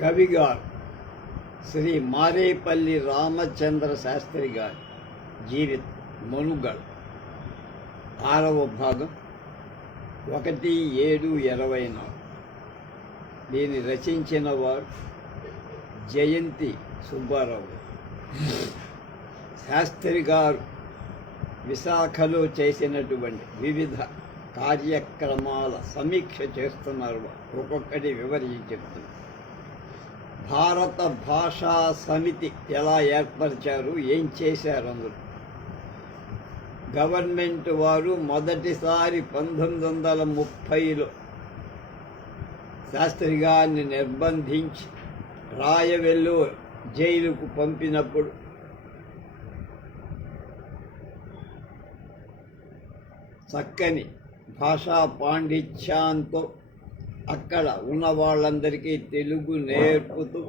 కవిగారు శ్రీ మారేపల్లి రామచంద్ర శాస్త్రి గారి జీవిత మనుగడ 6వ భాగం 1/7/24. దీన్ని రచించిన వారు జయంతి సుబ్బారావు. శాస్త్రి గారు విశాఖలో చేసినటువంటి వివిధ కార్యక్రమాల సమీక్ష చేస్తున్నారు. ఒక్కొక్కటి వివరించి చెప్తున్నారు. భారత భాషా సమితి ఎలా ఏర్పరిచారు, ఏం చేశారు అందరూ. గవర్నమెంట్ వారు మొదటిసారి 1930లో శాస్త్రి గారిని నిర్బంధించి రాయవెల్లూరు జైలుకు పంపినప్పుడు చక్కని భాషా పాండిత్యంతో అక్కడ ఉన్న వాళ్ళందరికీ తెలుగు నేర్పుతూ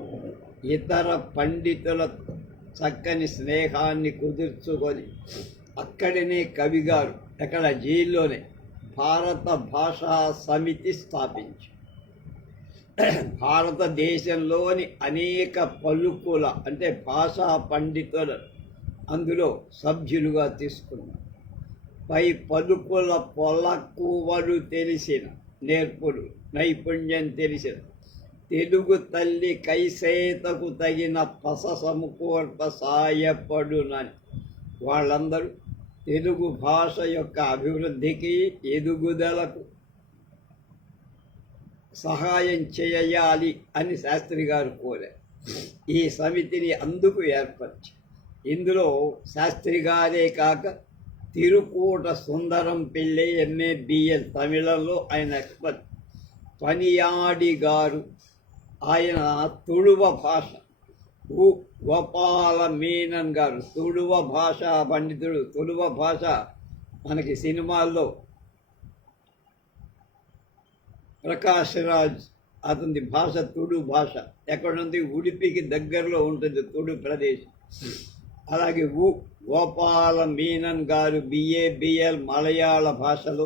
ఇతర పండితులతో చక్కని స్నేహాన్ని కుదుర్చుకొని అక్కడనే కవిగారు అక్కడ జైల్లోనే భారత భాషా సమితి స్థాపించి భారతదేశంలోని అనేక పలుకుల అంటే భాషా పండితులు అందులో సభ్యులుగా తీసుకున్నారు. పై పలుకుల పొలకువలు తెలిసిన నేర్పులు నైపుణ్యం తెలిసిన తెలుగు తల్లి కైసేతకు తగిన పస సమకూర్ప సాయపడునని వాళ్ళందరూ తెలుగు భాష యొక్క అభివృద్ధికి ఎదుగుదలకు సహాయం చేయాలి అని శాస్త్రి గారు కోరారు. ఈ సమితిని అందుకు ఏర్పరిచి ఇందులో శాస్త్రి గారే కాక తిరుకూట సుందరం పిళ్ళై ఎంఏ బిఎల్ తమిళంలో ఆయన ఎక్స్పర్ట్, పనియాడి గారు ఆయన తుళువ భాష, గోపాల మీనన్ గారు తుళువ భాష పండితుడు. తుళువ భాష మనకి సినిమాల్లో ప్రకాష్ రాజ్ అతని భాష తుడు భాష. ఎక్కడుంది? ఉడిపికి దగ్గరలో ఉంటుంది తుడు ప్రదేశం. అలాగే గోపాల మీనన్ గారు బిఏబిఎల్ మలయాళ భాషలో,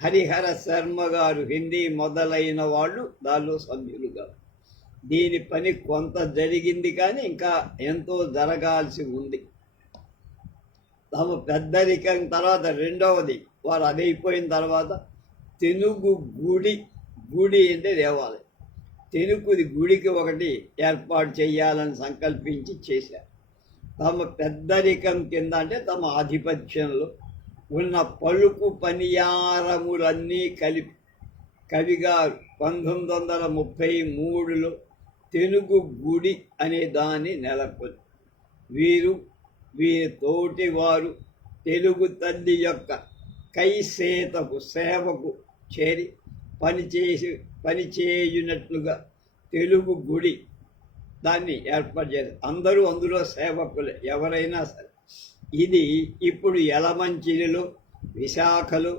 హరిహర శర్మ గారు హిందీ మొదలైన వాళ్ళు దానిలో సభ్యులుగా. దీని పని కొంత జరిగింది కానీ ఇంకా ఎంతో జరగాల్సి ఉంది. తమ పెద్దరికం తర్వాత రెండవది వారు అదైపోయిన తర్వాత తెనుగు గుడి అంటే దేవాలయం, తెనుగుది గుడికి ఒకటి ఏర్పాటు చేయాలని సంకల్పించి చేశారు. తమ పెద్దరికం కింద అంటే తమ ఆధిపత్యంలో ఉన్న పలుకు పనియారములన్నీ కలిపి కవిగారు 1933లో తెనుగు గుడి అనే దాన్ని నెలకొల్పారు. వీరి తోటి వారు తెలుగు తల్లి యొక్క కైసేతకు సేవకు చేరి పనిచేయునట్లుగా తెలుగు గుడి దాన్ని ఏర్పాటు చేశారు. అందరూ అందులో సేవకులే, ఎవరైనా సరే. ఇది ఇప్పుడు యలమంచిలిలో, విశాఖలో,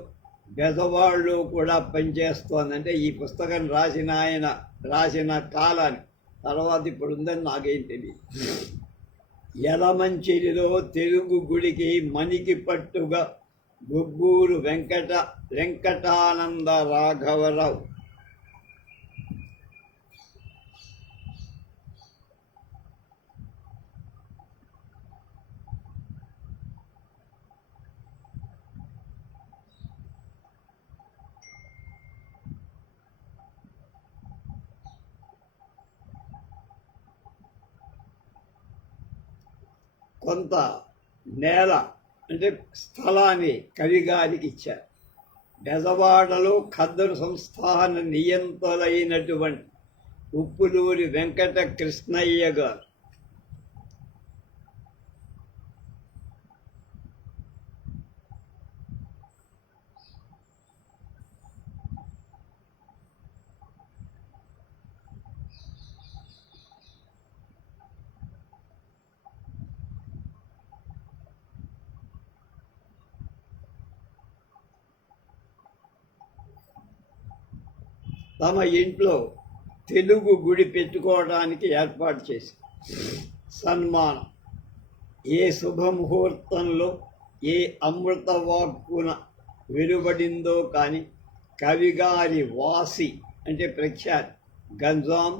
బెజవాడలో కూడా పనిచేస్తోందంటే ఈ పుస్తకం రాసిన కాలాన్ని తర్వాత ఇప్పుడు ఉందని నాకేం తెలియదు. యలమంచిలిలో తెలుగు గుడికి మనికి పట్టుగా గుబ్బూరు వెంకటానంద రాఘవరావు కొంత నేల అంటే స్థలాన్ని కవిగారికి ఇచ్చారు. బెజవాడలో ఖద్దరు సంస్థాన నియంత్రులైనటువంటి ఉప్పులూరి వెంకట కృష్ణయ్య గారు తమ ఇంట్లో తెలుగు గుడి పెట్టుకోవడానికి ఏర్పాటు చేసి సన్మానం. ఏ శుభముహూర్తంలో ఏ అమృత వాక్కున వెలువడిందో కానీ కవిగారి వాసి అంటే ప్రఖ్యాతి గంజాం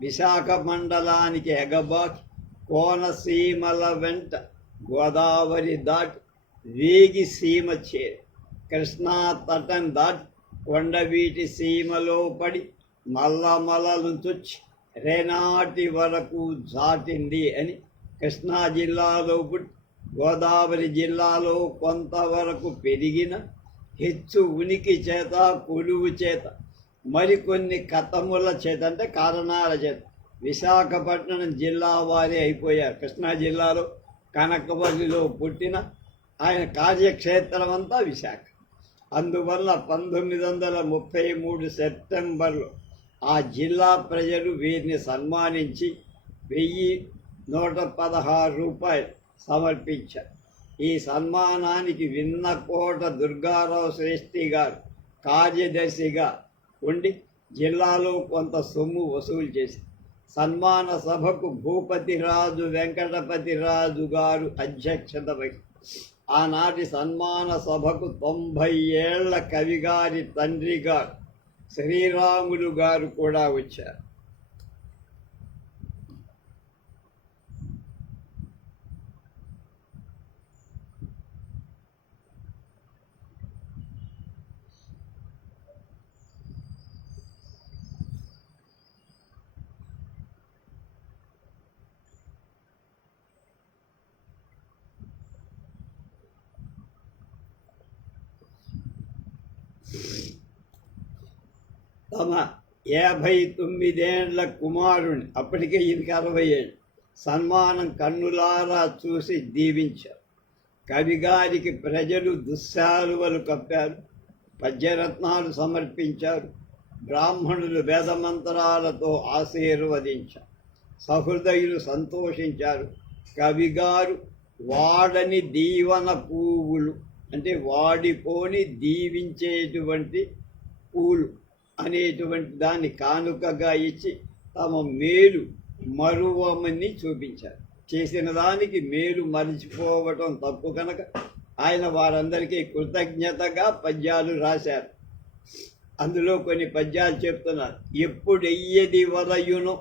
విశాఖ మండలానికి ఎగబాకి కోనసీమల వెంట గోదావరి దాటి వేగి సీమ చేరి కృష్ణా తటం దాటి కొండవీటి సీమలో పడి నల్లమలలు తుచ్చి రేనాటి వరకు జాటింది అని కృష్ణా జిల్లాలో పుట్టి గోదావరి జిల్లాలో కొంతవరకు పెరిగిన హెచ్చు ఉనికి చేత కొలువు చేత మరికొన్ని కథముల చేత అంటే కారణాల చేత విశాఖపట్నం జిల్లా వారే అయిపోయారు. కృష్ణా జిల్లాలో కనకవల్లిలో పుట్టిన ఆయన కార్యక్షేత్రం అంతా విశాఖ. అందువల్ల 1933 సెప్టెంబర్లో ఆ జిల్లా ప్రజలు వీరిని సన్మానించి 1116 రూపాయలు సమర్పించారు. ఈ సన్మానానికి విన్నకోట దుర్గారావు శ్రేష్ఠి గారు కార్యదర్శిగా ఉండి జిల్లాలో కొంత సొమ్ము వసూలు చేసి సన్మాన సభకు భూపతిరాజు వెంకటపతిరాజు గారు అధ్యక్షత వహించారు. ఆనాటి సన్మాన సభకు 90 ఏళ్ల కవిగారి తండ్రి గారు శ్రీరాములు గారు కూడా వచ్చారు. తమ 59 ఏళ్ల కుమారుని, అప్పటికే ఈయనకి 60 ఏళ్ళు, సన్మానం కన్నులారా చూసి దీవించారు. కవిగారికి ప్రజలు దుశ్శాలువలు కప్పారు, పద్యరత్నాలు సమర్పించారు, బ్రాహ్మణులు వేదమంత్రాలతో ఆశీర్వదించారు, సహృదయులు సంతోషించారు. కవిగారు వాడని దీవన పువ్వులు అంటే వాడిపోని దీవించేటువంటి పూలు అనేటువంటి దాన్ని కానుకగా ఇచ్చి తమ మేలు మరువమని చూపించారు. చేసిన దానికి మేలు మరిచిపోవటం తప్పు కనుక ఆయన వారందరికీ కృతజ్ఞతగా పద్యాలు రాశారు. అందులో కొన్ని పద్యాలు చెప్తున్నారు. ఎప్పుడెయ్యది వలయును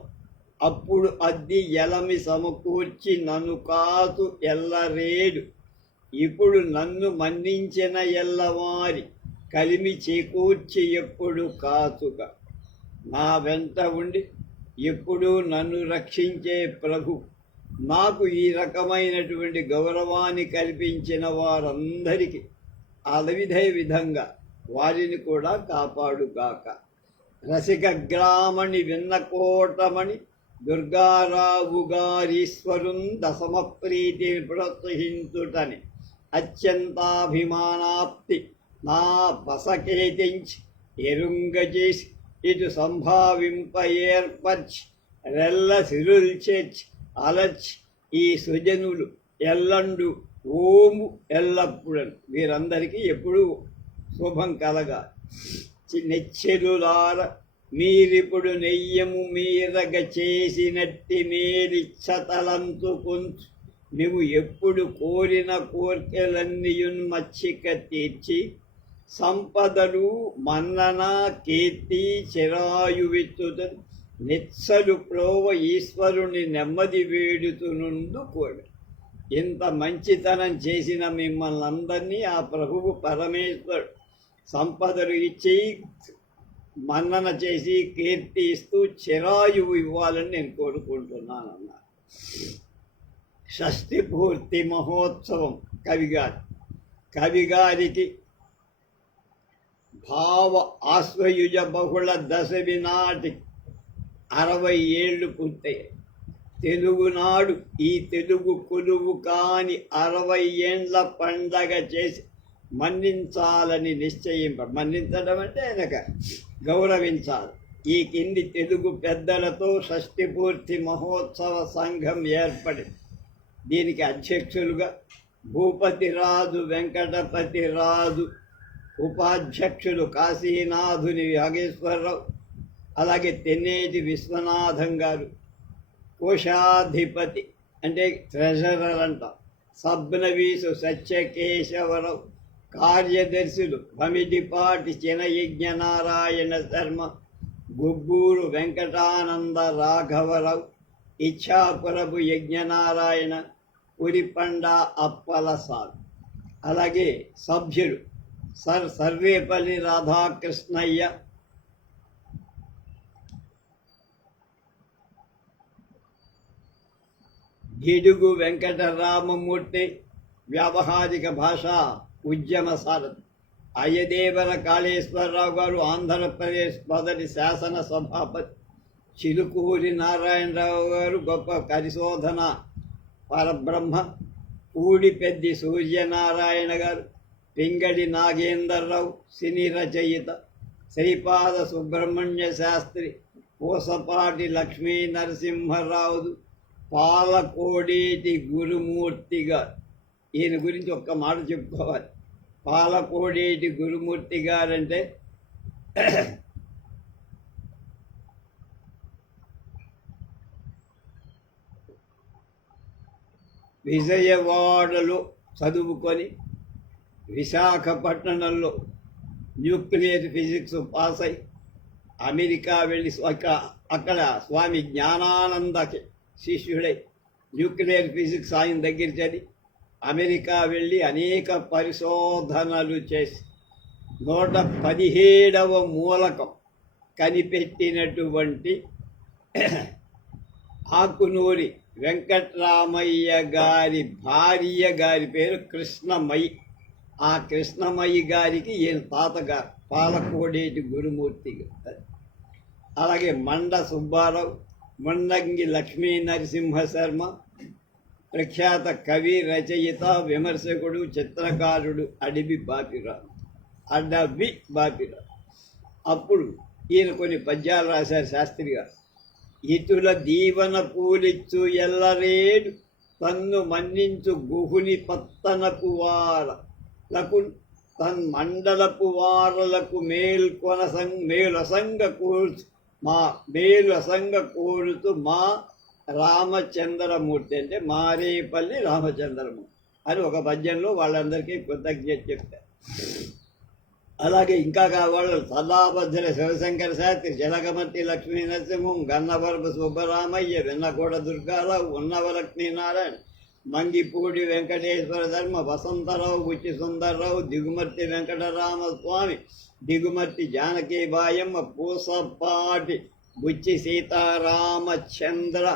అప్పుడు అద్ది ఎలమి సమకూర్చి నన్ను కాసు ఎల్లరేడు, ఇప్పుడు నన్ను మన్నించిన ఎల్లవారి కలిమి చేకూర్చి ఎప్పుడు కాచుగా, నా వెంట ఉండి ఎప్పుడూ నన్ను రక్షించే ప్రభు, నాకు ఈ రకమైనటువంటి గౌరవాన్ని కల్పించిన వారందరికీ అదే విధంగా వారిని కూడా కాపాడుగాక. రసిక గ్రామణి విన్నకోటమణి దుర్గారావు గారీశ్వరున్ దశమ ప్రీతిని ప్రోత్సహించుటని అత్యంతాభిమానాప్తి నా బసకేతించి ఎరుంగజేసి ఇటు సంభావింప ఏర్పర్చి రెల్ల సిరుల్చేర్చి అలర్చి ఈ సుజనులు ఎల్లండు ఓము ఎల్లప్పుడను వీరందరికీ ఎప్పుడూ శుభం కలగా. నెచ్చెరులార మీరిప్పుడు నెయ్యము మీరగ చేసినట్టి మేలిచ్చతలంతు కొంచు, నువ్వు ఎప్పుడు కోరిన కోర్కెలన్నీయున్ మచ్చిక తీర్చి సంపదలు మన్నన కీర్తి చిరాయువిత్తుత నిత్సలు ప్రోవ ఈశ్వరుని నెమ్మది వేడుతునుండు కోరి. ఇంత మంచితనం చేసిన మిమ్మల్ని అందరినీ ఆ ప్రభువు పరమేశ్వరుడు సంపదలు ఇచ్చి మన్నన చేసి కీర్తి ఇస్తూ చిరాయువు ఇవ్వాలని నేను కోరుకుంటున్నానన్నా. షష్ఠి పూర్తి మహోత్సవం కవిగారికి భావ ఆశ్వయుజ బహుళ దశమి నాటి 60 ఏళ్ళు పూర్తయ్యాయి. తెలుగునాడు ఈ తెలుగు కొలువు కాని 60 ఏండ్ల పండగ చేసి మన్నించాలని మన్నించడం అంటే ఆయనక గౌరవించాలి. ఈ కింది తెలుగు పెద్దలతో షష్ఠి పూర్తి మహోత్సవ సంఘం ఏర్పడింది. దీనికి అధ్యక్షులుగా భూపతిరాజు వెంకటపతిరాజు, ఉపాధ్యక్షులు కాశీనాథుని నాగేశ్వరరావు, అలాగే తెన్నేటి విశ్వనాథం గారు, కోశాధిపతి అంటే ట్రెజరర్ అంట సబ్నవీసు సత్యకేశవరావు, కార్యదర్శులు భమిడిపాటి చినయజ్ఞనారాయణ శర్మ, గుబ్బూరు వెంకటానంద రాఘవరావు, ఇచ్ఛాపురపు యజ్ఞనారాయణ, ఉరిపండ అప్పలసార్. అలాగే సభ్యులు సర్వేపల్లి రాధాకృష్ణయ్య, గిడుగు వెంకటరామమూర్తి, వ్యావహారిక భాషా ఉద్యమ సారథి. అయ్యదేవర కాళేశ్వరరావు గారు ఆంధ్రప్రదేశ్ మొదటి శాసన సభాపతి. చిలుకూరి నారాయణరావు గారు గొప్ప పరిశోధన పరబ్రహ్మ. ఊడిపెద్ది సూర్యనారాయణ గారు, పింగళి నాగేందర్రావు సినీ రచయిత. శ్రీపాద సుబ్రహ్మణ్య శాస్త్రి, పూసపాటి లక్ష్మీ నరసింహరావు, పాలకోడేటి గురుమూర్తి గారు. ఈయన గురించి ఒక్క మాట చెప్పుకోవాలి. పాలకోడేటి గురుమూర్తి గారంటే విజయవాడలో చదువుకొని విశాఖపట్నంలో న్యూక్లియర్ ఫిజిక్స్ పాస్ అయి అమెరికా వెళ్ళి అక్కడ స్వామి జ్ఞానానందకి శిష్యుడై న్యూక్లియర్ ఫిజిక్స్ ఆయన దగ్గర చదివి అమెరికా వెళ్ళి అనేక పరిశోధనలు చేసి 117వ మూలకం కనిపెట్టినటువంటి ఆకునూరి వెంకట్రామయ్య గారి భార్య గారి పేరు కృష్ణమయి. ఆ కృష్ణమయి గారికి ఈయన తాతగారు పాలకోడేటి గురుమూర్తి గారు. అలాగే మండ సుబ్బారావు, మండంగి లక్ష్మీ నరసింహ శర్మ, ప్రఖ్యాత కవి, రచయిత, విమర్శకుడు, చిత్రకారుడు అడవి బాపిరావు. అప్పుడు ఈయన కొన్ని పద్యాలు రాశారు శాస్త్రి గారు. ఇతుల దీవన పూలిచ్చు ఎల్లరేడు, తన్ను మన్నించు గుహుని పత్తనపు వారలకు, తన్ మండలపు వారలకు మేలు అసంగ కూర్చు మా రామచంద్రమూర్తి, అంటే మారేపల్లి రామచంద్రమూర్తి అని ఒక పద్యంలో వాళ్ళందరికీ కృతజ్ఞత చెప్తారు. అలాగే ఇంకా వాళ్ళు సదాభద్ర శివశంకర శాస్త్రి, జలగమర్తి లక్ష్మీ నరసింహం, గన్నవరపు సుబ్బరామయ్య, వెన్నకోట దుర్గారావు, ఉన్నవలక్ష్మీనారాయణ, మంగిపూడి వెంకటేశ్వర ధర్మ, వసంతరావు, బుచ్చి సుందర్రావు, దిగుమర్తి వెంకటరామస్వామి, దిగుమర్తి జానకి బాయమ్మ, పూసపాటి బుచ్చి సీతారామచంద్ర,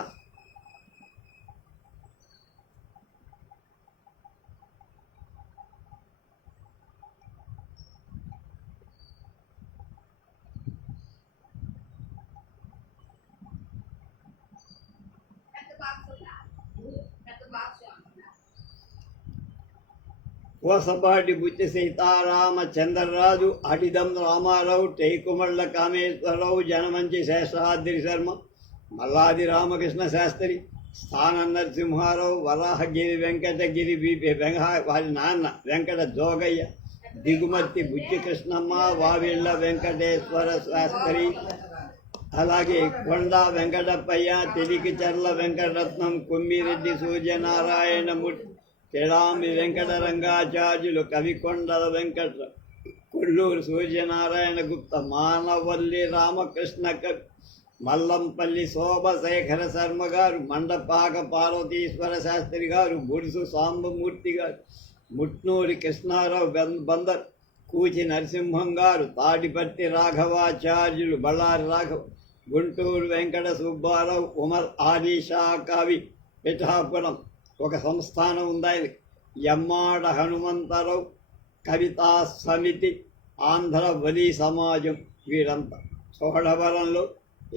కోసపాటి బుచ్చి సీతారామచంద్రరాజు, అడిదం రామారావు, టేకుమళ్ళ కామేశ్వరరావు, జనమంచి శేషాద్రి శర్మ, మల్లాది రామకృష్ణ శాస్త్రి, స్థాన నరసింహారావు, వరాహగిరి వెంకటగిరి, వారి నాన్న వెంకట జోగయ్య, దిగుమర్తి బుచ్చి కృష్ణమ్మ, వావిళ్ళ వెంకటేశ్వర శాస్త్రి, అలాగే కొండ వెంకటప్పయ్య, తెలికిచర్ల వెంకటరత్నం, కొమ్మిరెడ్డి సూర్యనారాయణమూర్తి, కెళాంబి వెంకటరంగాచార్యులు, కవికొండల వెంకట, కొల్లూరు సూర్యనారాయణ గుప్త, మానవల్లి రామకృష్ణ కవి, మల్లంపల్లి శోభశేఖర శర్మ గారు, మండపాక పార్వతీశ్వర శాస్త్రి గారు, బుడుసు సాంబమూర్తి గారు, ముట్నూరి కృష్ణారావు బందర్, కూచి నరసింహం గారు, తాడిపత్తి రాఘవాచార్యులు, బళ్ళారి రాఘవ, గుంటూరు వెంకట సుబ్బారావు, ఉమర్ ఆలీషా కవి, పిఠాపురం ఒక సంస్థానం ఉందాయని, యమ్మాడ హనుమంతరావు, కవితా సమితి, ఆంధ్ర వలి సమాజం, వీరంతా చోడవరంలో,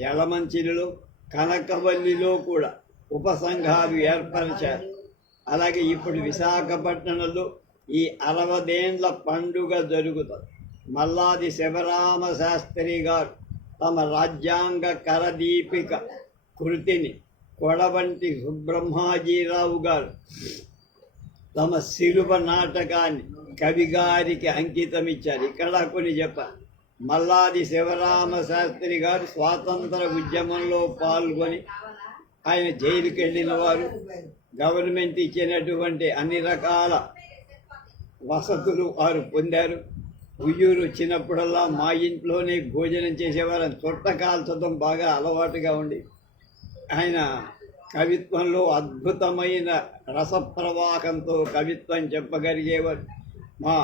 యలమంచిలిలో, కనకవల్లిలో కూడా ఉపసంఘాలు ఏర్పరిచారు. అలాగే ఇప్పుడు విశాఖపట్నంలో ఈ 60 పండుగ జరుగుతుంది. మల్లాది శివరామ శాస్త్రి గారు తమ రాజ్యాంగ కరదీపిక కృతిని, కొడవంటి సుబ్రహ్మాజీరావు గారు తమ శిలువ నాటకాన్ని కవిగారికి అంకితం ఇచ్చారు. ఇక్కడ కొన్ని చెప్పారు. మల్లాది శివరామ శాస్త్రి గారు స్వాతంత్ర ఉద్యమంలో పాల్గొని ఆయన జైలుకి వెళ్ళిన వారు. గవర్నమెంట్ ఇచ్చినటువంటి అన్ని రకాల వసతులు వారు పొందారు. ఉయ్యూరు వచ్చినప్పుడల్లా మా ఇంట్లోనే భోజనం చేసేవారు. చుట్ట కాల్చడం బాగా అలవాటుగా ఉండి ఆయన కవిత్వంలో అద్భుతమైన రసప్రవాహంతో కవిత్వం చెప్పగలిగేవారు. మా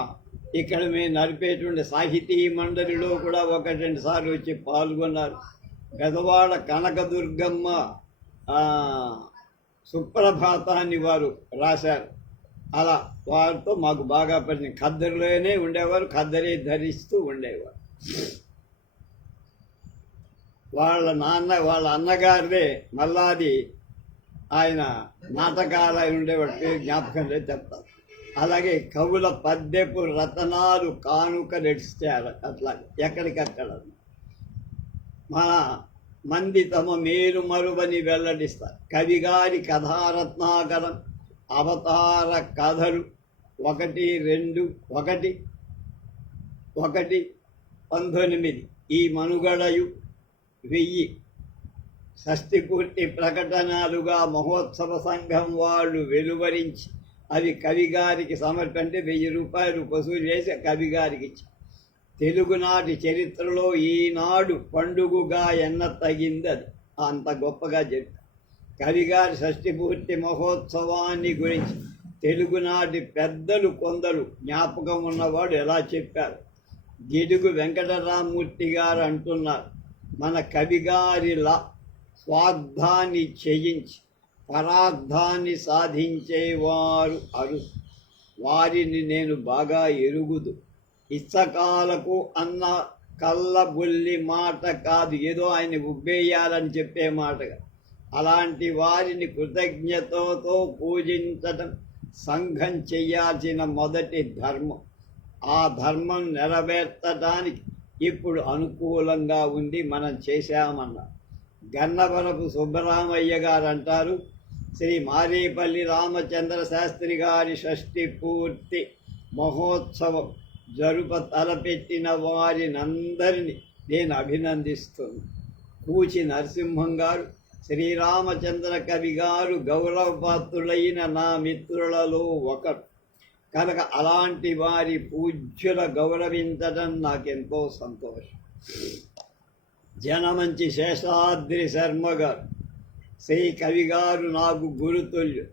ఇక్కడ మేము నడిపేటువంటి సాహితీ మండలిలో కూడా 1-2 సార్లు వచ్చి పాల్గొన్నారు. పెదవాడ కనకదుర్గమ్మ సుప్రభాతాన్ని వారు రాశారు. అలా వారితో మాకు బాగా పరిచయం. ఖద్దరులోనే ఉండేవారు, ఖద్దరే ధరిస్తూ ఉండేవారు. వాళ్ళ అన్నగారిదే మల్లాది, ఆయన నాటకాలు ఉండేవాడు, పేరు జ్ఞాపకం లేదు చెప్తారు. అలాగే కవుల పద్దెపు రతనాలు కానుక నడిచారు. అట్లా ఎక్కడికక్కడ మన మంది తమ మేలు మరువని వెల్లడిస్తారు. కవిగారి కథారత్నాకరం అవతార కథలు 1-1-1-19 ఈ మనుగడయు 1000 షష్ఠిపూర్తి ప్రకటనలుగా మహోత్సవ సంఘం వాళ్ళు వెలువరించి అవి కవిగారికి సమర్పంటే 1000 రూపాయలు వసూలు చేసి కవిగారికి ఇచ్చి, తెలుగునాటి చరిత్రలో ఈనాడు పండుగగా తగింది. అది అంత గొప్పగా చెప్పారు. కవిగారి షష్ఠిపూర్తి మహోత్సవాన్ని గురించి తెలుగునాటి పెద్దలు కొందరు జ్ఞాపకం ఉన్నవాడు ఎలా చెప్పారు. గిడుగు వెంకటరామమూర్తి గారు అంటున్నారు, మన కవిగారిలా స్వార్థాన్ని చేయించి పరార్థాన్ని సాధించేవారు వారిని నేను బాగా ఎరుగుదు. ఇచ్చకాలకు అన్న కళ్ళబొల్లి మాట కాదు, ఏదో ఆయన ఉబ్బేయాలని చెప్పే మాటగా. అలాంటి వారిని కృతజ్ఞతతో పూజించటం సంఘం చెయ్యాల్సిన మొదటి ధర్మం. ఆ ధర్మం నెరవేర్చడానికి ఇప్పుడు అనుకూలంగా ఉంది, మనం చేశామన్నారు. గన్నవరపు సుబ్బరామయ్య గారు అంటారు, శ్రీ మారేపల్లి రామచంద్ర శాస్త్రి గారి షష్ఠి పూర్తి మహోత్సవం తలపెట్టిన వారినందరినీ నేను అభినందిస్తున్నాను. కూచి నరసింహం గారు, శ్రీరామచంద్ర కవి గారు గౌరవపాత్రులైన నా మిత్రులలో ఒకరు కనుక అలాంటి వారి పూజ్యుల గౌరవించడం నాకెంతో సంతోషం. జనమంచి శేషాద్రి శర్మ గారు, శ్రీ కవిగారు నాకు గురుతుల్యు.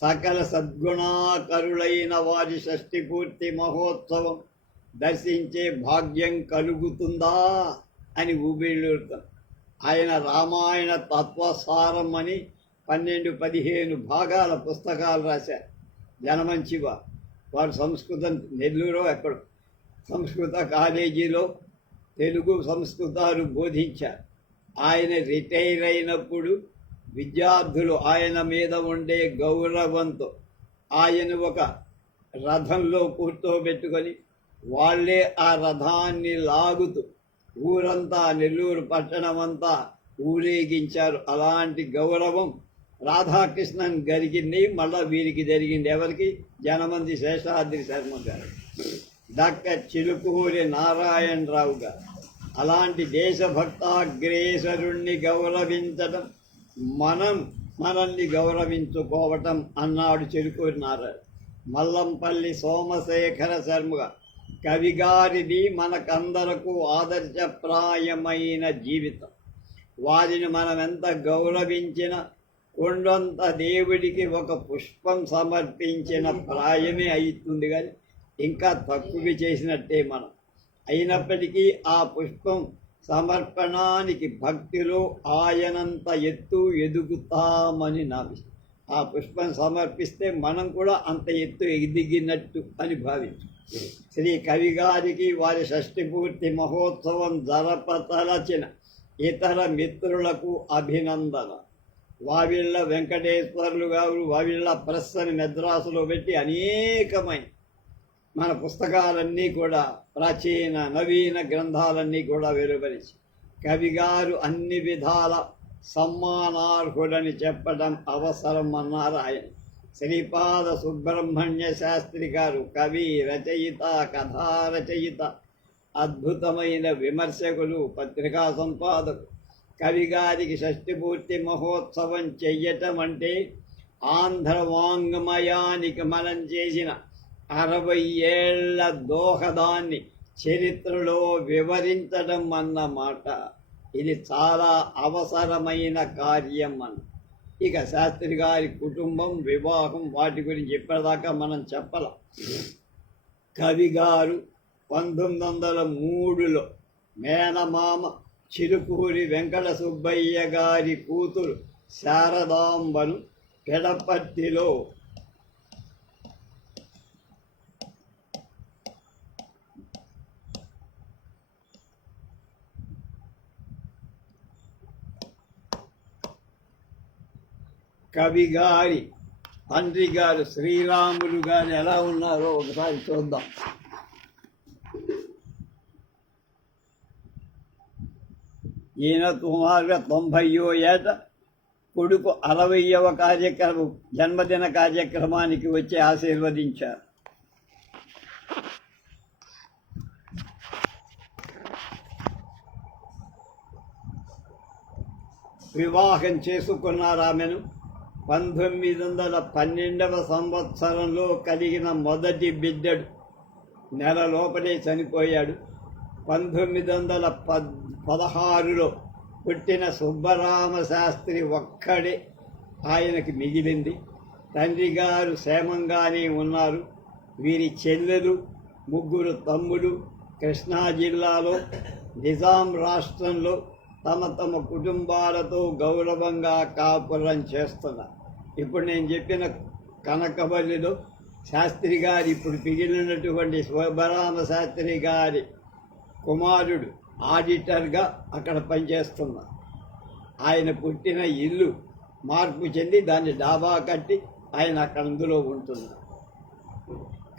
సకల సద్గుణాకరులైన వారి షష్ఠి పూర్తి మహోత్సవం దర్శించే భాగ్యం కలుగుతుందా అని ఊబిళ్ళూరుతాం. ఆయన రామాయణ తత్వసారం అని 12-15 భాగాల పుస్తకాలు రాశారు. జనమంచివా వారు సంస్కృతం నెల్లూరు ఎక్కడో సంస్కృత కాలేజీలో తెలుగు సంస్కృతాలు బోధించారు. ఆయన రిటైర్ అయినప్పుడు విద్యార్థులు ఆయన మీద ఉండే గౌరవంతో ఆయన ఒక రథంలో కూర్చోబెట్టుకొని వాళ్ళే ఆ రథాన్ని లాగుతూ ఊరంతా నెల్లూరు పట్టణమంతా ఊరేగించారు. అలాంటి గౌరవం రాధాకృష్ణన్ జరిగింది, మళ్ళా వీరికి జరిగింది. ఎవరికి? జనమంది శేషాద్రి శర్మ గారు, డాక్టర్ చిలుకూరి నారాయణరావు గారు. అలాంటి దేశభక్తాగ్రేసరుణ్ణి గౌరవించడం మనల్ని గౌరవించుకోవటం అన్నాడు చిలుకూరి నారాయణ. మల్లంపల్లి సోమశేఖర శర్మ కవిగారిది మనకందరకు ఆదర్శప్రాయమైన జీవితం. వారిని మనం ఎంత గౌరవించినా కొండంత దేవుడికి ఒక పుష్పం సమర్పించిన ప్రాయమే అవుతుంది, కానీ ఇంకా తక్కువ చేసినట్టే మనం. అయినప్పటికీ ఆ పుష్పం సమర్పణానికి భక్తిలో ఆయనంత ఎత్తు ఎదుగుతామని నా విషయం. ఆ పుష్పం సమర్పిస్తే మనం కూడా అంత ఎత్తు ఎదిగినట్టు అని భావించు. శ్రీ కవిగారికి వారి షష్ఠి పూర్తి మహోత్సవం జరపతలచిన ఇతర మిత్రులకు అభినందన. వావిళ్ళ వెంకటేశ్వర్లు గారు వావిళ్ళ ప్రెస్ అని మెద్రాసులో పెట్టి అనేకమైన మన పుస్తకాలన్నీ కూడా ప్రాచీన నవీన గ్రంథాలన్నీ కూడా వెలువరించి కవిగారు అన్ని విధాల సమ్మానార్హుడని చెప్పడం అవసరం అన్నారు ఆయన. శ్రీపాద సుబ్రహ్మణ్య శాస్త్రి గారు కవి, రచయిత, కథా రచయిత, అద్భుతమైన విమర్శకులు, పత్రికా సంపాదకులు. కవిగారికి షష్ఠి పూర్తి మహోత్సవం చెయ్యటం అంటే ఆంధ్ర వాంగ్మయానికి మనం చేసిన 60 ఏళ్ల దోహదాన్ని చరిత్రలో వివరించడం అన్నమాట. ఇది చాలా అవసరమైన కార్యం అన్న. ఇక శాస్త్రి గారి కుటుంబం, వివాహం, వాటి గురించి ఇప్పటిదాకా మనం చెప్పలేం. కవి గారు 1903లో మేనమామ చిలుకూరి వెంకట సుబ్బయ్య గారి కూతురు శారదాంబను పెడపర్తిలో కవి గారి తండ్రి గారు శ్రీరాములు గారు ఎలా ఉన్నారో ఒకసారి చూద్దాం. ఈయన సుమారుగా 90వ ఏట, కొడుకు 60వ జన్మదిన కార్యక్రమానికి వచ్చి ఆశీర్వదించారు. వివాహం చేసుకున్నారు ఆమెను. 1912వ సంవత్సరంలో కలిగిన మొదటి బిడ్డడు నెల లోపలే చనిపోయాడు. 1916లో పుట్టిన సుబ్బరామ శాస్త్రి ఒక్కడే ఆయనకి మిగిలింది. తండ్రి గారు క్షేమంగానే ఉన్నారు. వీరి చెల్లెలు, 3 తమ్ముడు కృష్ణా జిల్లాలో, నిజాం రాష్ట్రంలో తమ తమ కుటుంబాలతో గౌరవంగా కాపురం చేస్తున్నారు. ఇప్పుడు నేను చెప్పిన కనకవల్లిలో శాస్త్రి గారు ఇప్పుడు మిగిలినటువంటి సుబ్బరామ శాస్త్రి గారి కుమారుడు ఆడిటర్గా అక్కడ పనిచేస్తున్నారు. ఆయన పుట్టిన ఇల్లు మార్పు చెంది దాన్ని డాబా కట్టి ఆయన అక్కడ అందులో ఉంటున్నారు.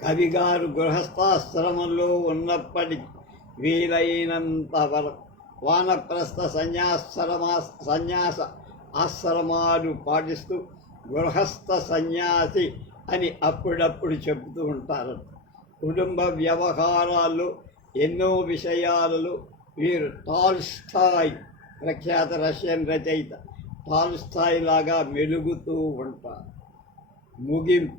కవి గారు గృహస్థాశ్రమంలో ఉన్నప్పటికీ వీలైనంత వరకు వానప్రస్థ సన్యాస ఆశ్రమాలు పాటిస్తూ గృహస్థ సన్యాసి అని అప్పుడప్పుడు చెబుతూ ఉంటారు. కుటుంబ వ్యవహారాల్లో ఎన్నో విషయాలలో వీరు టాల్స్టాయ్, ప్రఖ్యాత రష్యన్ రచయిత టాల్స్టాయ్ లాగా మెలుగుతూ ఉంటారు. ముగింపు.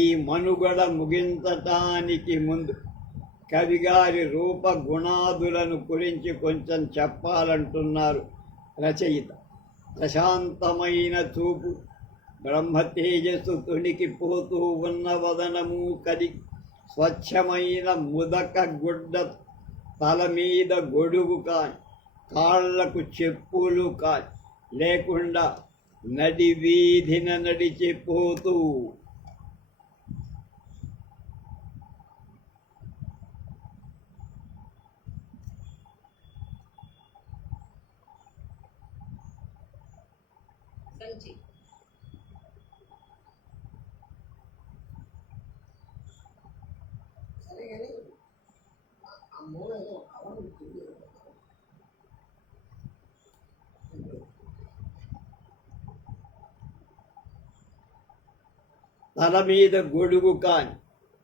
ఈ మనుగడ ముగించటానికి ముందు కవిగారి రూప గుణాదులను గురించి కొంచెం చెప్పాలంటున్నారు రచయిత. ప్రశాంతమైన చూపు, బ్రహ్మ తేజస్సు తొణికిపోతూ ఉన్న వదనము కలిగి, స్వచ్ఛమైన ముదక గుడ్డ, తల మీద గొడుగు కాని, కాళ్లకు చెప్పులు కాని లేకుండా నడి వీధిన నడిచిపోతూ తల మీద గొడుగు కాని,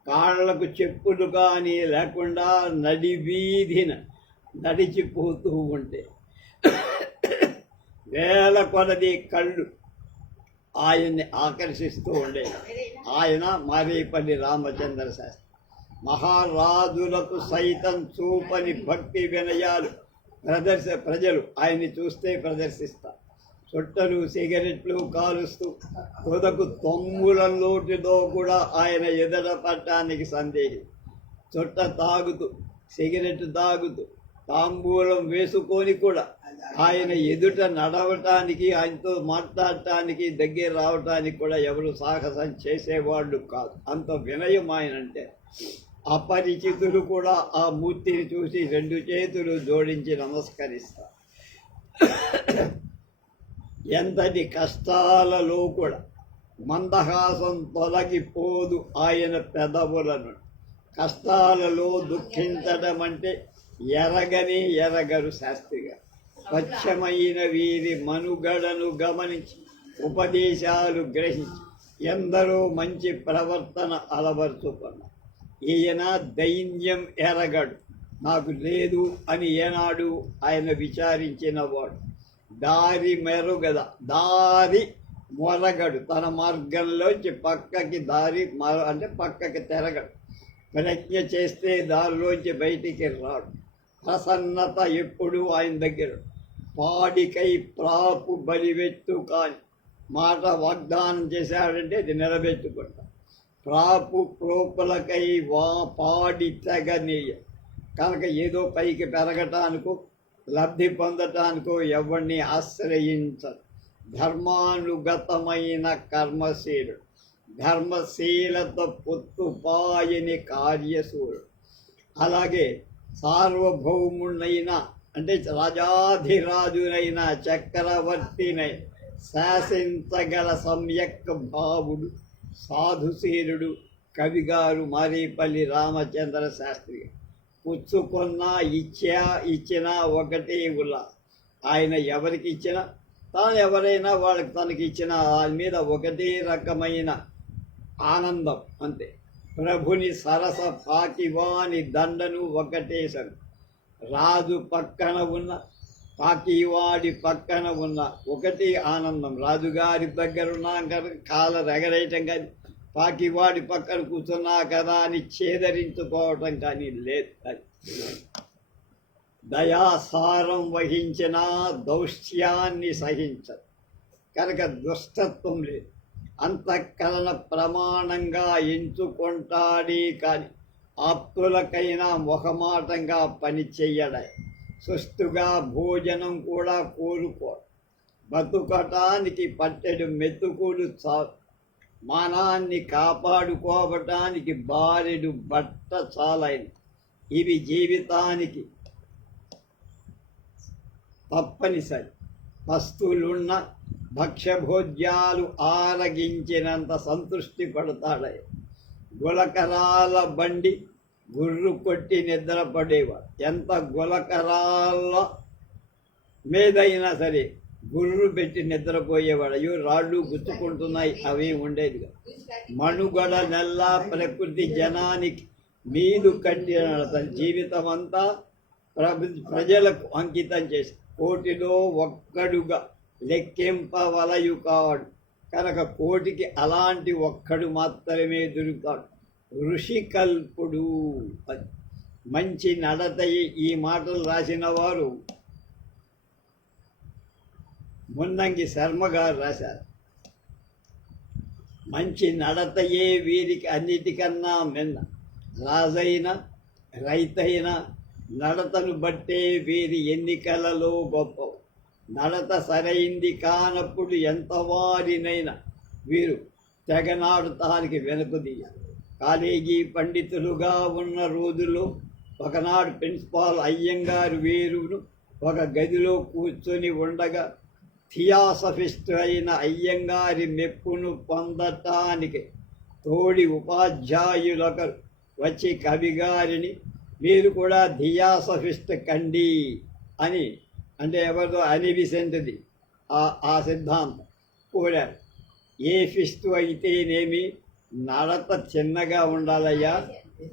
కాళ్లకు చెప్పులు కానీ లేకుండా నడి వీధిన నడిచిపోతూ ఉంటే వేల కొలది కళ్ళు ఆయన్ని ఆకర్షిస్తూ ఉండేది. ఆయన మారేపల్లి రామచంద్ర శాస్త్రి. మహారాజులకు సైతం చూపని భక్తి వినయాలు ప్రజలు ఆయన్ని చూస్తే ప్రదర్శిస్తారు. చుట్టలు, సిగరెట్లు కాలుస్తూ కొదకు తొమ్ముల లోటుతో కూడా ఆయన ఎదుర పట్టడానికి సందేహం. చుట్ట తాగుతూ, సిగరెట్ తాగుతూ, తాంబూలం వేసుకొని కూడా ఆయన ఎదుట నడవటానికి, ఆయనతో మాట్లాడటానికి, దగ్గర రావటానికి కూడా ఎవరు సాహసం చేసేవాళ్ళు కాదు. అంత వినయం ఆయన అంటే. అపరిచితులు కూడా ఆ మూర్తిని చూసి 2 చేతులు జోడించి నమస్కరిస్తారు. ఎంతటి కష్టాలలో కూడా మందహాసం తొలగిపోదు ఆయన పెదవులను. కష్టాలలో దుఃఖించడం అంటే ఎరగరు శాస్త్రిగా. స్వచ్ఛమైన వీరి మనుగడను గమనించి ఉపదేశాలు గ్రహించి ఎందరో మంచి ప్రవర్తన అలవరుచుకున్నారు. ఈయన దైన్యం ఎరగడు, నాకు లేదు అని ఏనాడు ఆయన విచారించిన వాడు. దారి మొరగడు, తన మార్గంలోంచి పక్కకి పక్కకి తిరగడు. ప్రజ్ఞ చేస్తే దారిలోంచి బయటికి రాడు. ప్రసన్నత ఎప్పుడు ఆయన దగ్గర. పాడికై ప్రాపు బలివెత్తు కాని మాట వాగ్దానం చేశాడంటే అది నిలబెట్టుకుంటా. ప్రాపు ప్రోపులకై పాడి తెగనీయ. కనుక ఏదో పైకి పెరగటానికో లబ్ధి పొందటానికో ఎవరిని ఆశ్రయించరు. ధర్మానుగతమైన కర్మశీలుడు, ధర్మశీలత పొత్తుపాయని కార్యశూరుడు. అలాగే సార్వభౌమునైన అంటే రాజాధిరాజునైన చక్రవర్తినై శాసించగల సమ్యక్ భావుడు సాధుశీలుడు కవిగారు మారేపల్లి రామచంద్ర శాస్త్రి. పుచ్చుకున్నా ఇచ్చినా ఒకటే ఉల్లా. ఆయన ఎవరికి ఇచ్చినా తాను ఎవరైనా వాళ్ళకి తనకి ఇచ్చిన దాని మీద ఒకటే రకమైన ఆనందం అంతే. ప్రభుని సరస పాకివాని దండను ఒకటేసరు. రాజు పక్కన ఉన్న పాకివాడి పక్కన ఉన్న ఒకటి ఆనందం. రాజుగారి దగ్గర ఉన్నా కదా కాలర్ ఎగరేయటం కానీ, పాకివాడి పక్కన కూర్చున్నా కదా అని ఛేదరించుకోవటం కానీ లేదు. అది దయాసారం వహించిన దౌష్ట్యాన్ని సహించదు. కనుక దుష్టత్వం లేదు. అంతఃకరణ ప్రమాణంగా ఎంచుకుంటాడే కానీ ఆప్తులకైనా మొహమాటంగా పని చెయ్యడా. సుస్తుగా భోజనం కూడా కోరుకో. బతుకటానికి పట్టెడు మెతుకులు చాలు. మానాన్ని కాపాడుకోవటానికి బారెడు బట్ట చాలైన. ఇవి జీవితానికి తప్పనిసరి. పస్తులున్న భక్ష్యభోజ్యాలు ఆరగించినంత సంతృష్టి పడతాడే. గులకరాల బండి గుర్రు కొట్టి నిద్రపడేవాడు. ఎంత గులకరాల మీదైనా సరే గుర్రు పెట్టి నిద్రపోయేవాడు. అయ్యో రాళ్ళు గుచ్చుకుంటున్నాయి అవి ఉండేదిగా. మనుగడ నెల్లా ప్రకృతి జనానికి మీదు కట్టిన తన జీవితం అంతా ప్రజలకు అంకితం చేసి కోటిలో ఒక్కడుగా లెక్కింపవలయు కాడు. కనుక కోటికి అలాంటి ఒక్కడు మాత్రమే దొరుకుతాడు. ఋషికల్పుడు. అది మంచి నడతయి. ఈ మాటలు రాసిన వారు మున్నంగి శర్మ గారు రాశారు. మంచి నడతయే వీరికి అన్నిటికన్నా మిన్న. రాజైన రైతైన నడతను బట్టే వీరి ఎన్నికలలో గొప్ప. నడత సరైంది కానప్పుడు ఎంతవారినైనా వీరు తెగనాడుతానికి వెనుకదీయ. కాలేజీ పండితులుగా ఉన్న రోజుల్లో ఒకనాడు ప్రిన్సిపాల్ అయ్యంగారు వీరును ఒక గదిలో కూర్చొని ఉండగా థియాసఫిస్ట్ అయిన అయ్యంగారి మెప్పును పొందటానికి తోడి ఉపాధ్యాయులొకరు వచ్చి కవిగారిని మీరు కూడా థియాసఫిస్ట్ కండి అని, అంటే ఎవరిదో అనివిసెంట్ది ఆ సిద్ధాంతం కోరారు. ఏ ఫిస్టు అయితేనేమి నడత చిన్నగా ఉండాలయ్యా.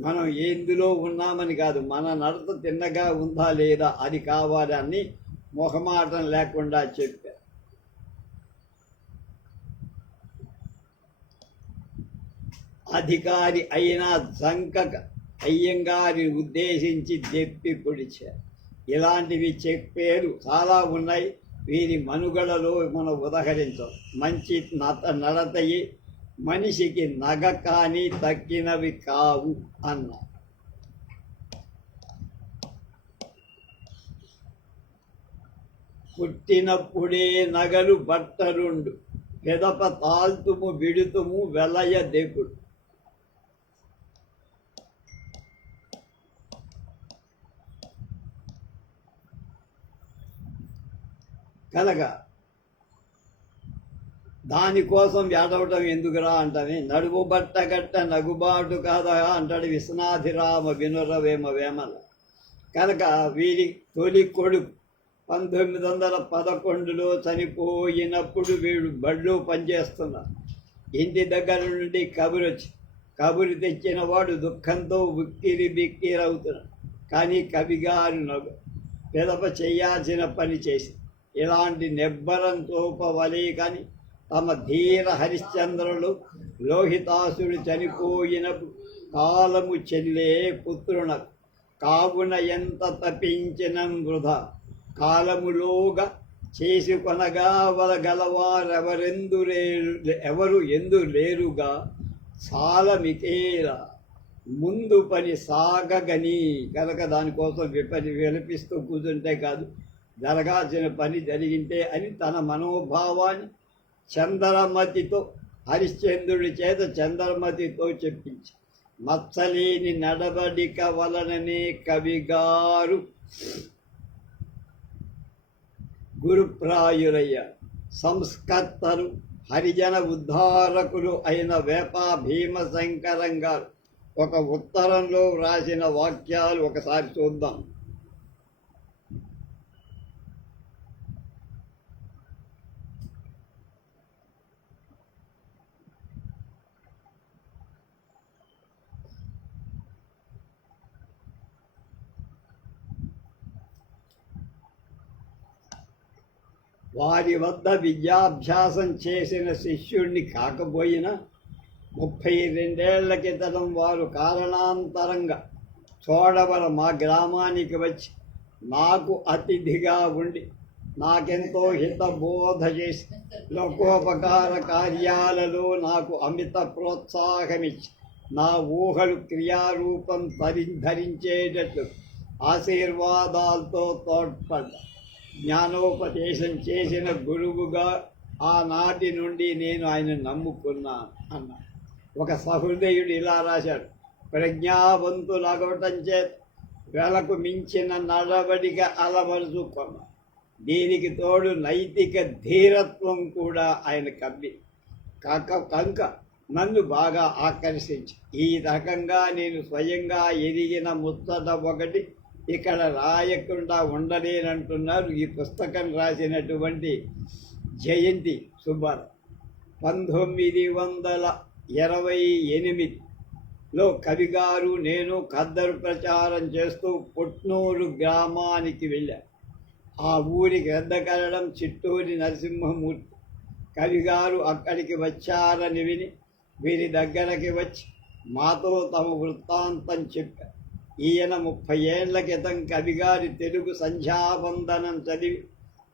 మనం ఎందులో ఉన్నామని కాదు, మన నడత తిన్నగా ఉందా లేదా అది కావాలని మొహమాటం లేకుండా చెప్పారు. అధికారి అయిన జంకక అయ్యంగారిని ఉద్దేశించి దెప్పి పొడిచారు. ఇలాంటివి చెప్పేరు చాలా ఉన్నాయి. వీరి మనుగడలో మనం ఉదహరించాం. మంచి నడతయి మనిషికి నగ కానీ తక్కినవి కావు అన్నా. పుట్టినప్పుడే నగలు బట్టరుండు, పెదప తాల్తుము విడుతుము వెలయ దేవుడు. కనుక దానికోసం ఏడవటం ఎందుకురా అంటామే. నడువు బట్ట గట్ట నగుబాటు కాదా అంటాడు విశ్వనాథిరామ వినురవేమ వేమల. కనుక వీరి తొలి కొడుకు 1911లో చనిపోయినప్పుడు వీడు బడిలో పనిచేస్తున్నారు. ఇంటి దగ్గర నుండి కబురు తెచ్చిన వాడు దుఃఖంతో ఉక్కిరి బిక్కిరవుతున్నాడు. కానీ కవిగారు నవ్వు పిదప చేయాల్సిన పని చేసి ఇలాంటి నిబ్బరం చూపవలే. కానీ తమ ధీర హరిశ్చంద్రులు లోహితాసుడు చనిపోయినప్పుడు కాలము చెల్లే పుత్రునకు కావున ఎంత తపించినం వృధా కాలములోగా చేసుకొనగా ఎవరు ఎందు లేరుగా సాలమికేలా ముందు పని సాగగని కనుక దానికోసం విలపిస్తూ కూర్చుంటే కాదు, జరగాల్సిన పని జరిగింటే అని తన మనోభావాన్ని చంద్రమతితో హరిశ్చంద్రుడి చేత చంద్రమతితో చెప్పించి మత్సలేని నడవడిక వలననే కవిగారు గురుప్రాయులయ్యారు. సంస్కర్తలు హరిజన ఉద్ధారకులు అయిన వేపా భీమశంకరం గారు ఒక ఉత్తరంలో వ్రాసిన వాక్యాలు ఒకసారి చూద్దాం. వారి వద్ద విద్యాభ్యాసం చేసిన శిష్యుణ్ణి కాకపోయినా 32 క్రితం వారు కారణాంతరంగా చోడవర మా గ్రామానికి వచ్చి నాకు అతిథిగా ఉండి నాకెంతో హితబోధ చేసి లోకోపకార కార్యాలలో నాకు అమిత ప్రోత్సాహమిచ్చి నా ఊహలు క్రియారూపం ధరించేటట్లు ఆశీర్వాదాలతో తోడ్పడ్డ జ్ఞానోపదేశం చేసిన గురువుగా ఆనాటి నుండి నేను ఆయన నమ్ముకున్నాను అన్నాడు. ఒక సహృదయుడు ఇలా రాశాడు: ప్రజ్ఞావంతులగవటం చేత వేలకు మించిన నడవడిక అలవరుచుకున్న దీనికి తోడు నైతిక ధీరత్వం కూడా ఆయన కనుక నన్ను బాగా ఆకర్షించి ఈ రకంగా నేను స్వయంగా ఎదిగిన ముచ్చట ఒకటి ఇక్కడ రాయకుండా ఉండలేనంటున్నారు ఈ పుస్తకం రాసినటువంటి జయంతి సుబ్బారావు. 1928లో కవిగారు నేను ఖద్దరు ప్రచారం చేస్తూ పుట్నూరు గ్రామానికి వెళ్ళాను. ఆ ఊరికి రద్దకరడం చిట్టూరి నరసింహమూర్తి. కవిగారు అక్కడికి వచ్చారని విని వీరి దగ్గరకి వచ్చి మాతో తమ వృత్తాంతం చెప్పారు. ఈయన 30 ఏళ్ల క్రితం కవిగారి తెలుగు సంధ్యావందనం చదివి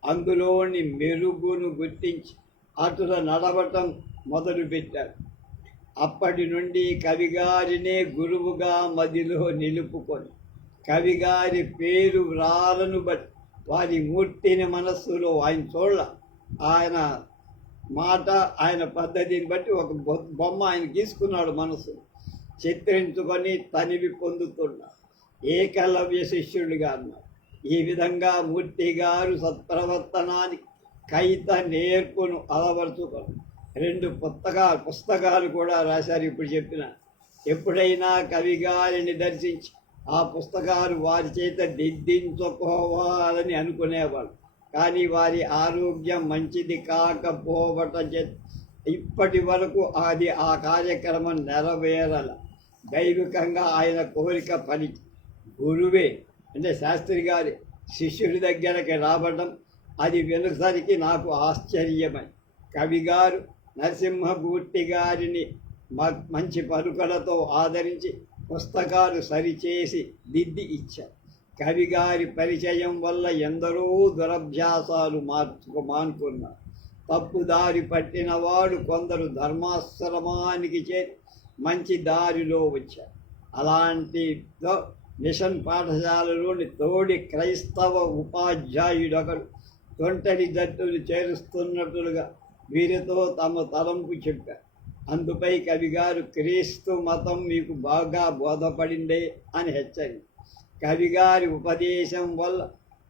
అందులోని మెరుగును గుర్తించి అటుల నడవటం మొదలుపెట్టారు. అప్పటి నుండి కవిగారినే గురువుగా మదిలో నిలుపుకొని కవిగారి పేరు వ్రాలను బట్టి వారి మూర్తిని మనస్సులో ఆయన చూడ ఆయన మాట ఆయన పద్ధతిని బట్టి ఒక బొమ్మ ఆయన గీసుకున్నాడు, మనసు చిత్రించుకొని తనివి పొందుతున్నాడు. ఏకలవ్య శిష్యుడిగా అన్నారు. ఈ విధంగా మూర్తి గారు సత్ప్రవర్తనానికి కైత నేర్పును అలవరుచుకొని 2 పుస్తకాలు కూడా రాశారు. ఇప్పుడు చెప్పిన ఎప్పుడైనా కవిగారిని దర్శించి ఆ పుస్తకాలు వారి చేత దిద్దించుకోవాలని అనుకునేవాళ్ళు. కానీ వారి ఆరోగ్యం మంచిది కాకపోవటం చేత ఇప్పటి వరకు అది ఆ కార్యక్రమం నెరవేరల. దైవికంగా ఆయన కోరిక పని గురువే అంటే శాస్త్రి గారి శిష్యుడి దగ్గరకి రావడం అది వినసరికి నాకు ఆశ్చర్యమై కవిగారు నరసింహమూర్తి గారిని మంచి పలుకలతో ఆదరించి పుస్తకాలు సరిచేసి దిద్ది ఇచ్చారు. కవిగారి పరిచయం వల్ల ఎందరో దురభ్యాసాలు మానుకున్నారు. తప్పుదారి పట్టిన వాడు కొందరు ధర్మాశ్రమానికి చేరి మంచి దారిలో వచ్చారు. అలాంటిలో మిషన్ పాఠశాలలోని తోడి క్రైస్తవ ఉపాధ్యాయుడొకరు తొంటరి జట్టులు చేరుస్తున్నట్లుగా వీరితో తమ తలంపు చెప్పారు. అందుపై కవిగారు క్రీస్తు మతం మీకు బాగా బోధపడిందే అని హెచ్చరి కవిగారి ఉపదేశం వల్ల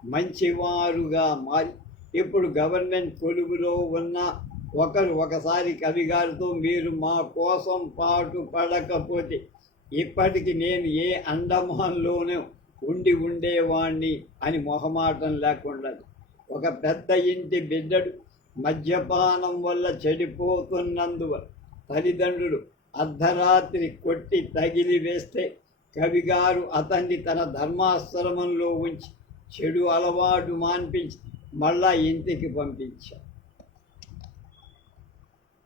మంచివారుగా మారి ఇప్పుడు గవర్నమెంట్ కొలువులో ఉన్న ఒకసారి కవిగారితో మీరు మా కోసం పాటు పడకపోతే ఇప్పటికి నేను ఏ అండమాన్లోనే ఉండేవాణ్ణి అని మొహమాటం లేకుండా ఒక పెద్ద ఇంటి బిడ్డడు మద్యపానం వల్ల చెడిపోతున్నందువల్ల తల్లిదండ్రులు అర్ధరాత్రి కొట్టి తగిలి వేస్తే కవిగారు అతన్ని తన ధర్మాశ్రమంలో ఉంచి చెడు అలవాటు మాన్పించి మళ్ళా ఇంటికి పంపించారు.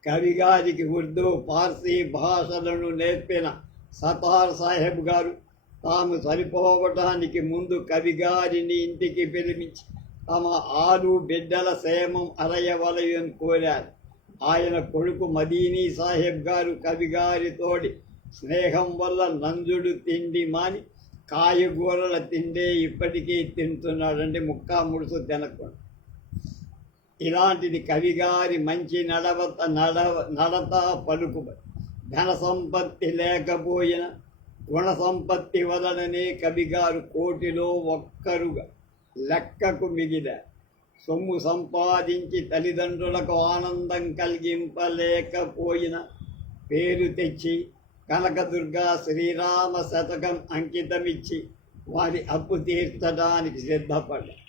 కవిగారికి ఉర్దూ పార్సీ భాషలను నేర్పిన సతార్ సాహెబ్ గారు తాము చనిపోవటానికి ముందు కవి గారిని ఇంటికి పిలిపించి తమ 6 బిడ్డల క్షేమం అరయవలయని కోరారు. ఆయన కొడుకు మదీనీ సాహెబ్ గారు కవి గారితోటి స్నేహం వల్ల నంజుడు తిండి మాని కాయగూరల తిండే ఇప్పటికీ తింటున్నాడంటే ముక్కా ముడుసు తినకుండా. ఇలాంటిది కవిగారి మంచి నడత పలుకుబడి. ధన సంపత్తి లేకపోయిన గుణ సంపత్తి వలననే కవిగారు కోటిలో ఒక్కరుగా లెక్కకు మిగిలారు. సొమ్ము సంపాదించి తల్లిదండ్రులకు ఆనందం కలిగింపలేకపోయిన పేరు తెచ్చి కనకదుర్గ శ్రీరామ శతకం అంకితమిచ్చి వారి అప్పు తీర్చడానికి సిద్ధపడ్డారు.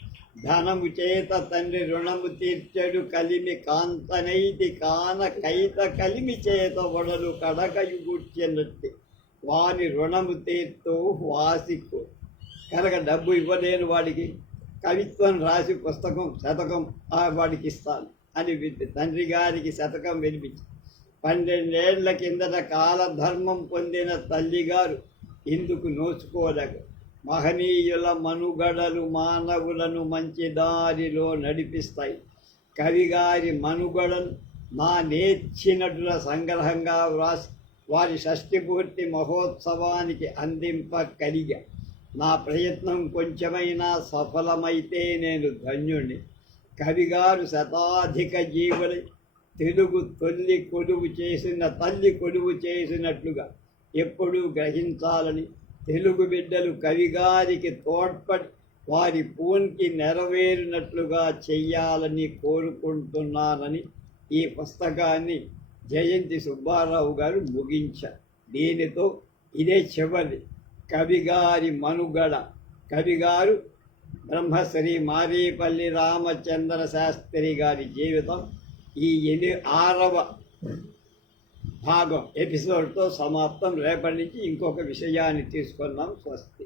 ధనము చేత తండ్రి రుణము తీర్చడు కలిమి కాంతనైతి కాన కైత కలిమి చేత వడలు కడకయు గుర్చినట్టు వాని రుణము తీర్తూ వాసికు. కనుక డబ్బు ఇవ్వలేని వాడికి కవిత్వం రాసి పుస్తకం శతకం వాడికి ఇస్తాను అని తండ్రి గారికి శతకం వినిపించి 12 ఏళ్ల కిందట కాలధర్మం పొందిన తల్లిగారు ఇందుకు నోచుకోలేక మహనీయుల మనుగడలు మానవులను మంచి దారిలో నడిపిస్తాయి. కవిగారి మనుగడను నా నేర్చినటుల సంగ్రహంగా వ్రాసి వారి షష్ఠిపూర్తి మహోత్సవానికి అందింపగలిగా. నా ప్రయత్నం కొంచెమైనా సఫలమైతే నేను ధన్యుణ్ణి. కవిగారు శతాధిక జీవులై తెలుగు తల్లి కొలువు చేసినట్లుగా ఎప్పుడూ గ్రహించాలని, తెలుగు బిడ్డలు కవిగారికి తోడ్పడి వారి పూన్కి నెరవేరినట్లుగా చెయ్యాలని కోరుకుంటున్నానని ఈ పుస్తకాన్ని జయంతి సుబ్బారావు గారు ముగించారు. దీనితో ఇదే చివరి కవిగారి మనుగడ. కవిగారు బ్రహ్మశ్రీ మారేపల్లి రామచంద్ర శాస్త్రి గారి జీవితం ఈ 6వ భాగం ఎపిసోడ్తో సమాప్తం. రేపటి నుంచి ఇంకొక విషయాన్ని తీసుకున్నాం. స్వస్తి.